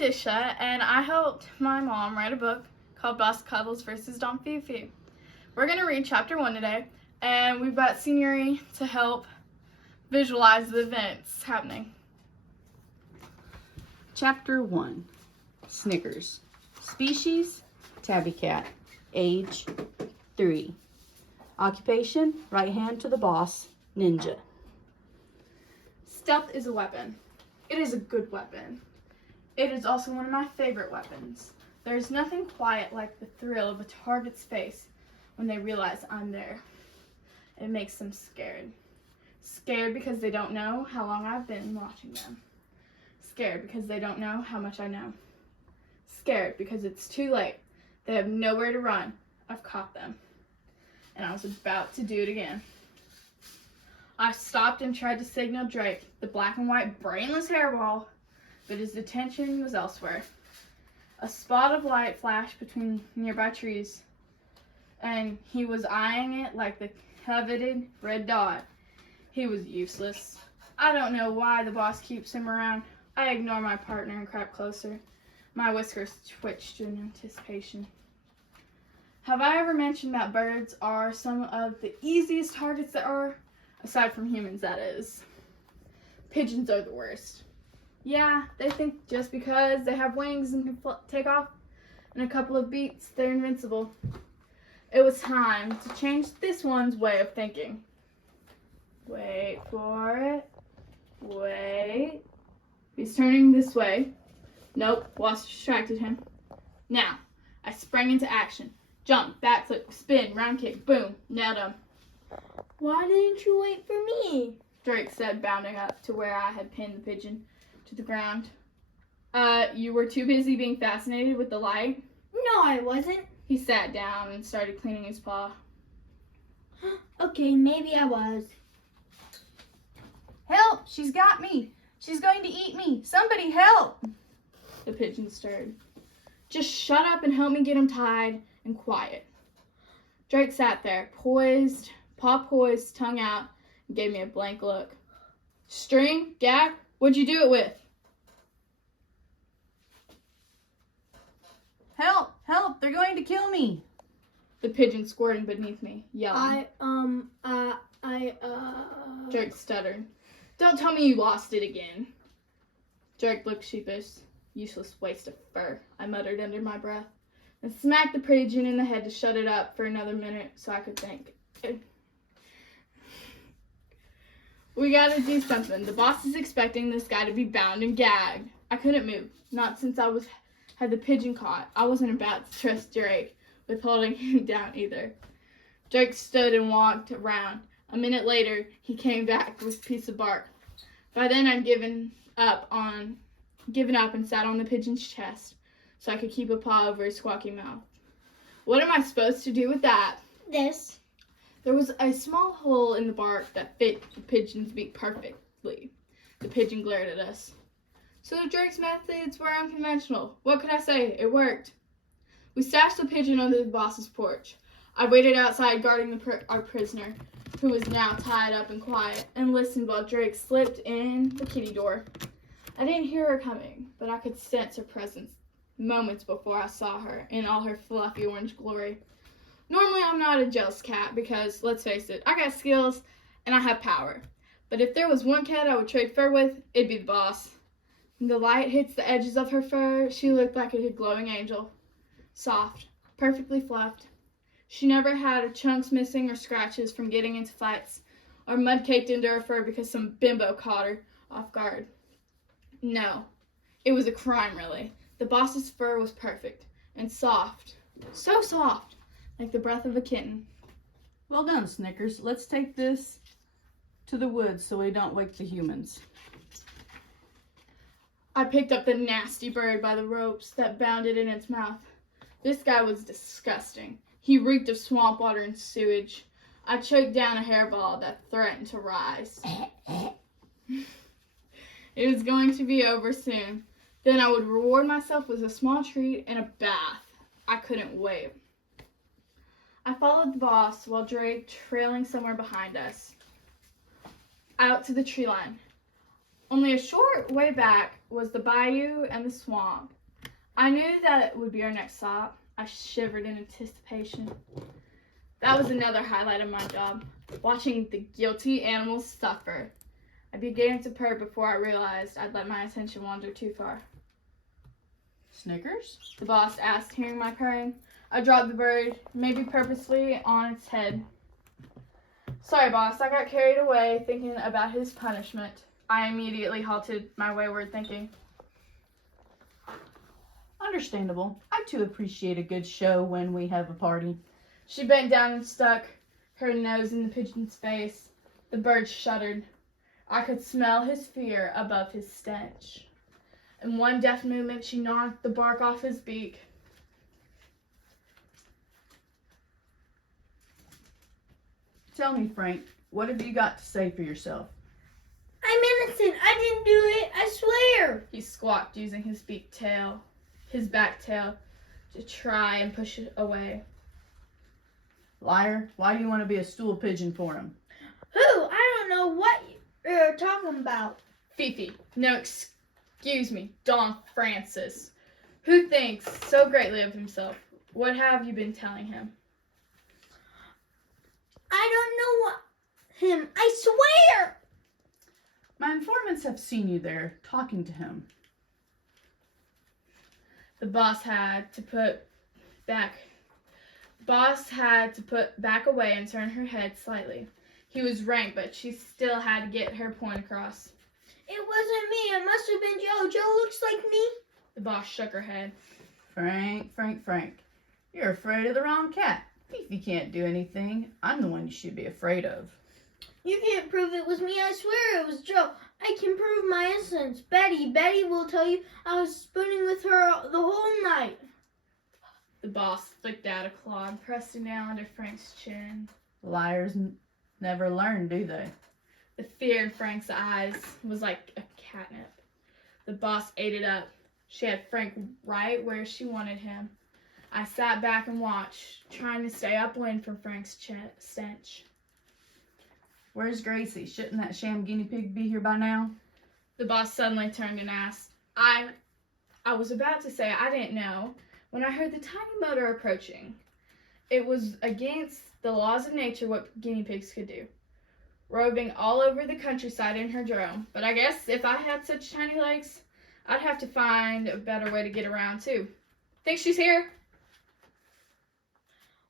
Disha, and I helped my mom write a book called Cuddles versus Don Fifi. We're going to read chapter 1 today, and we've got Seniori to help visualize the events happening. Chapter 1, Snickers. Species, tabby cat. Age, 3. Occupation, right hand to the boss, ninja. Stealth is a weapon. It is a good weapon. It is also one of my favorite weapons. There's nothing quiet like the thrill of a target's face when they realize I'm there. It makes them scared. Scared because they don't know how long I've been watching them. Scared because they don't know how much I know. Scared because it's too late. They have nowhere to run. I've caught them. And I was about to do it again. I stopped and tried to signal Drake, the black and white brainless hairball, but his attention was elsewhere. A spot of light flashed between nearby trees, and he was eyeing it like the coveted red dot. He was useless. I don't know why the boss keeps him around. I ignore my partner and crept closer. My whiskers twitched in anticipation. Have I ever mentioned that birds are some of the easiest targets there are? Aside from humans, that is. Pigeons are the worst. Yeah, they think just because they have wings and can take off in a couple of beats, they're invincible. It was time to change this one's way of thinking. Wait for it. Wait. He's turning this way. Nope, wasp distracted him. Now, I sprang into action. Jump, backflip, spin, round kick, boom, nailed him. Why didn't you wait for me? Drake said, bounding up to where I had pinned the pigeon to the ground. You were too busy being fascinated with the light? No, I wasn't. He sat down and started cleaning his paw. Okay, maybe I was. Help! She's got me! She's going to eat me! Somebody help! The pigeon stirred. Just shut up and help me get him tied and quiet. Drake sat there, poised, paw poised, tongue out, and gave me a blank look. String? Gag? What'd you do it with? Help! Help! They're going to kill me! The pigeon squirting beneath me, yelling. Drake stuttered. Don't tell me you lost it again. Drake looked sheepish. Useless waste of fur, I muttered under my breath, and smacked the pigeon in the head to shut it up for another minute so I could think. We gotta do something. The boss is expecting this guy to be bound and gagged. I couldn't move, not since I had the pigeon caught. I wasn't about to trust Drake with holding him down either. Drake stood and walked around. A minute later, he came back with a piece of bark. By then, I'd given up and sat on the pigeon's chest so I could keep a paw over his squawky mouth. What am I supposed to do with that? This. There was a small hole in the bark that fit the pigeon's beak perfectly. The pigeon glared at us. So Drake's methods were unconventional. What could I say? It worked. We stashed the pigeon under the boss's porch. I waited outside guarding our prisoner, who was now tied up and quiet, and listened while Drake slipped in the kitty door. I didn't hear her coming, but I could sense her presence moments before I saw her in all her fluffy orange glory. Normally, I'm not a jealous cat because, let's face it, I got skills and I have power. But if there was one cat I would trade fur with, it'd be the boss. When the light hits the edges of her fur, she looked like a glowing angel. Soft, perfectly fluffed. She never had chunks missing or scratches from getting into fights or mud caked into her fur because some bimbo caught her off guard. No, it was a crime, really. The boss's fur was perfect and soft, so soft, like the breath of a kitten. Well done, Snickers. Let's take this to the woods so we don't wake the humans. I picked up the nasty bird by the ropes that bound it in its mouth. This guy was disgusting. He reeked of swamp water and sewage. I choked down a hairball that threatened to rise. It was going to be over soon. Then I would reward myself with a small treat and a bath. I couldn't wait. I followed the boss while Drake trailing somewhere behind us. Out to the tree line. Only a short way back was the bayou and the swamp. I knew that it would be our next stop. I shivered in anticipation. That was another highlight of my job, watching the guilty animals suffer. I began to purr before I realized I'd let my attention wander too far. Snickers? The boss asked, hearing my purring. I dropped the bird, maybe purposely, on its head. Sorry, boss, I got carried away thinking about his punishment. I immediately halted my wayward thinking. Understandable. I too appreciate a good show when we have a party. She bent down and stuck her nose in the pigeon's face. The bird shuddered. I could smell his fear above his stench. In one deft movement, she knocked the bark off his beak. Tell me, Frank, what have you got to say for yourself? I'm innocent. I didn't do it. I swear. He squawked, using his back tail, to try and push it away. Liar, why do you want to be a stool pigeon for him? Who? I don't know what you're talking about. Fifi, no, excuse me, Don Francis, who thinks so greatly of himself. What have you been telling him? I don't know him. I swear. My informants have seen you there, talking to him. The boss had to put back away and turn her head slightly. He was rank, but she still had to get her point across. It wasn't me. It must have been Joe. Joe looks like me. The boss shook her head. Frank. You're afraid of the wrong cat. If you can't do anything, I'm the one you should be afraid of. You can't prove it was me. I swear it was Joe. I can prove my innocence. Betty will tell you I was spooning with her the whole night. The boss flicked out a claw and pressed it down under Frank's chin. Liars never learn, do they? The fear in Frank's eyes was like a catnip. The boss ate it up. She had Frank right where she wanted him. I sat back and watched, trying to stay upwind from Frank's stench. Where's Gracie? Shouldn't that sham guinea pig be here by now? The boss suddenly turned and asked. I was about to say I didn't know when I heard the tiny motor approaching. It was against the laws of nature what guinea pigs could do, roving all over the countryside in her drone. But I guess if I had such tiny legs, I'd have to find a better way to get around too. Think she's here?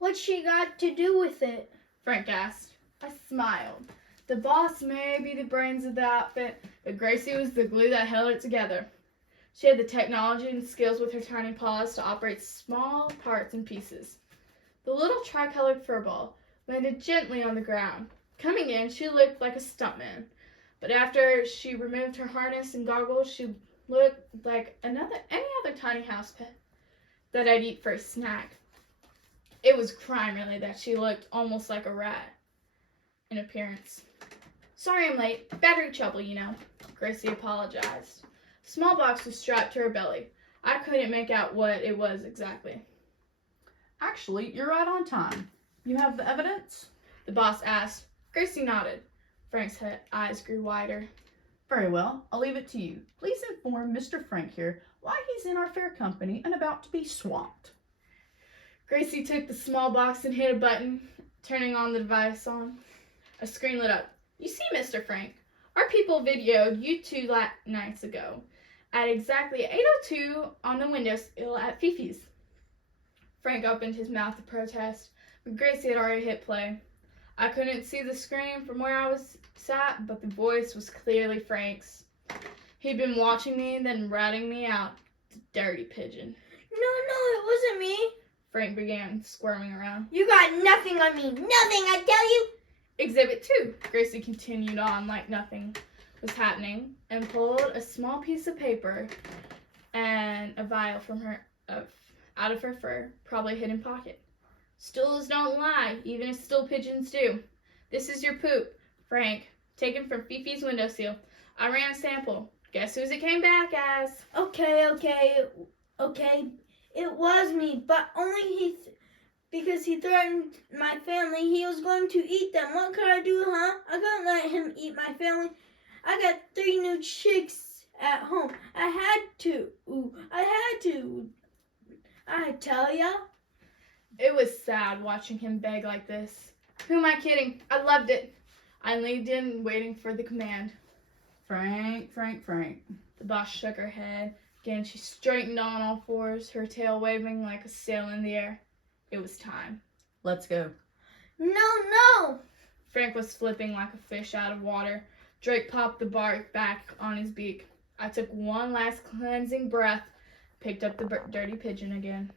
What's she got to do with it? Frank asked. I smiled. The boss may be the brains of the outfit, but Gracie was the glue that held it together. She had the technology and skills with her tiny paws to operate small parts and pieces. The little tricolored furball landed gently on the ground. Coming in, she looked like a stuntman, but after she removed her harness and goggles, she looked like any other tiny house pet that I'd eat for a snack. It was crime, really, that she looked almost like a rat in appearance. Sorry I'm late. Battery trouble, you know. Gracie apologized. The small box was strapped to her belly. I couldn't make out what it was exactly. Actually, you're right on time. You have the evidence? The boss asked. Gracie nodded. Frank's eyes grew wider. Very well, I'll leave it to you. Please inform Mr. Frank here why he's in our fair company and about to be swamped. Gracie took the small box and hit a button, turning on the device on. A screen lit up. You see, Mr. Frank, our people videoed you 2 nights ago at exactly 8:02 on the windowsill at Fifi's. Frank opened his mouth to protest, but Gracie had already hit play. I couldn't see the screen from where I was sat, but the voice was clearly Frank's. He'd been watching me, then ratting me out. The dirty pigeon. No, it wasn't me. Frank began squirming around. You got nothing on me. Nothing, I tell you. Exhibit 2. Gracie continued on like nothing was happening and pulled a small piece of paper and a vial from out of her fur, probably hidden pocket. Stools don't lie, even if stool pigeons do. This is your poop, Frank, taken from Fifi's windowsill. I ran a sample. Guess whose it came back as? Okay. It was me, but only because he threatened my family. He was going to eat them. What could I do, huh? I couldn't let him eat my family. I got 3 new chicks at home. I had to. I tell ya. It was sad watching him beg like this. Who am I kidding? I loved it. I leaned in, waiting for the command. Frank, Frank, Frank. The boss shook her head. Again, she straightened on all fours, her tail waving like a sail in the air. It was time. Let's go. No. Frank was flipping like a fish out of water. Drake popped the bark back on his beak. I took one last cleansing breath, picked up the dirty pigeon again.